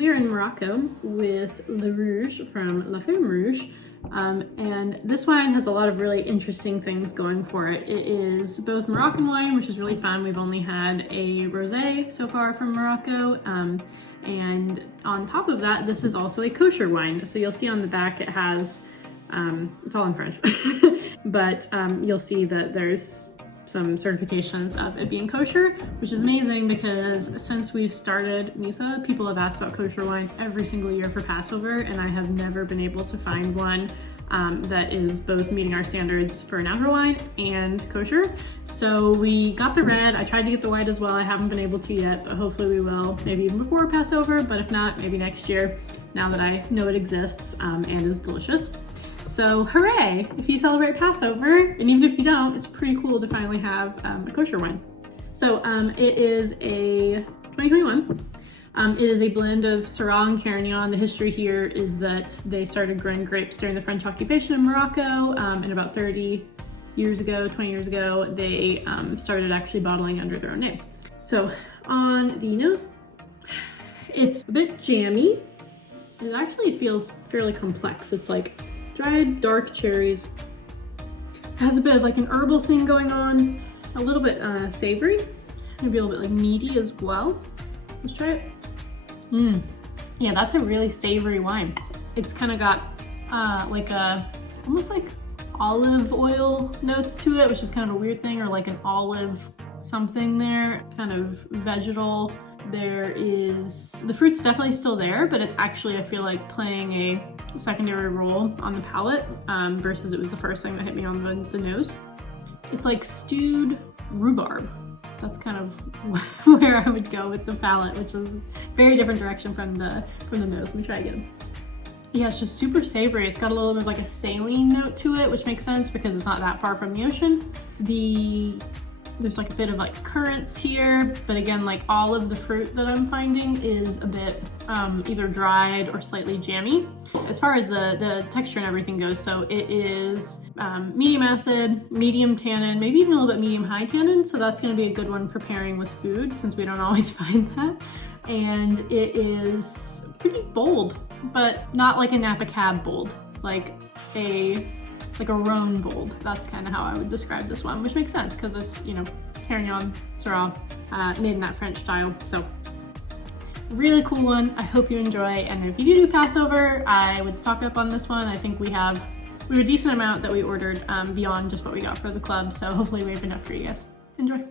we are in Morocco with Le Rouge from La Ferme Rouge. And this wine has a lot of really interesting things going for it. It is both Moroccan wine, which is really fun. We've only had a rosé so far from Morocco. And on top of that, this is also a kosher wine. So you'll see on the back it has, it's all in French, but you'll see that there's some certifications of it being kosher, which is amazing because since we've started Misa, people have asked about kosher wine every single year for Passover, and I have never been able to find one that is both meeting our standards for natural wine and kosher. So we got the red. I tried to get the white as well. I haven't been able to yet, but hopefully we will, maybe even before Passover, but if not, maybe next year, now that I know it exists and is delicious. So hooray, if you celebrate Passover, and even if you don't, it's pretty cool to finally have a kosher wine. So it is a 2021. It is a blend of Syrah and Carignan. The history here is that they started growing grapes during the French occupation in Morocco, and about 20 years ago, they started actually bottling under their own name. So on the nose, it's a bit jammy. It actually feels fairly complex. It's like dried dark cherries. It has a bit of like an herbal thing going on, a little bit savory, maybe a little bit like meaty as well. Let's try it. Yeah, that's a really savory wine. It's kind of got like almost like olive oil notes to it, which is kind of a weird thing, or like an olive something there, kind of vegetal. There is, the fruit's definitely still there, but it's actually, I feel like, playing a secondary role on the palate versus it was the first thing that hit me on the nose. It's like stewed rhubarb. That's kind of where I would go with the palate, which is a very different direction from the nose. Let me try again. Yeah, it's just super savory. It's got a little bit of like a saline note to it, which makes sense because it's not that far from the ocean. There's like a bit of like currants here, but again, like all of the fruit that I'm finding is a bit either dried or slightly jammy. As far as the texture and everything goes, so it is medium acid, medium tannin, maybe even a little bit medium high tannin, so that's gonna be a good one for pairing with food since we don't always find that. And it is pretty bold, but not like a Napa Cab bold, like a Rhone bold. That's kind of how I would describe this one, which makes sense because it's, you know, Carignan, Syrah, made in that French style. So really cool one. I hope you enjoy. And if you do Passover, I would stock up on this one. I think we have a decent amount that we ordered beyond just what we got for the club. So hopefully we have enough for you guys. Enjoy.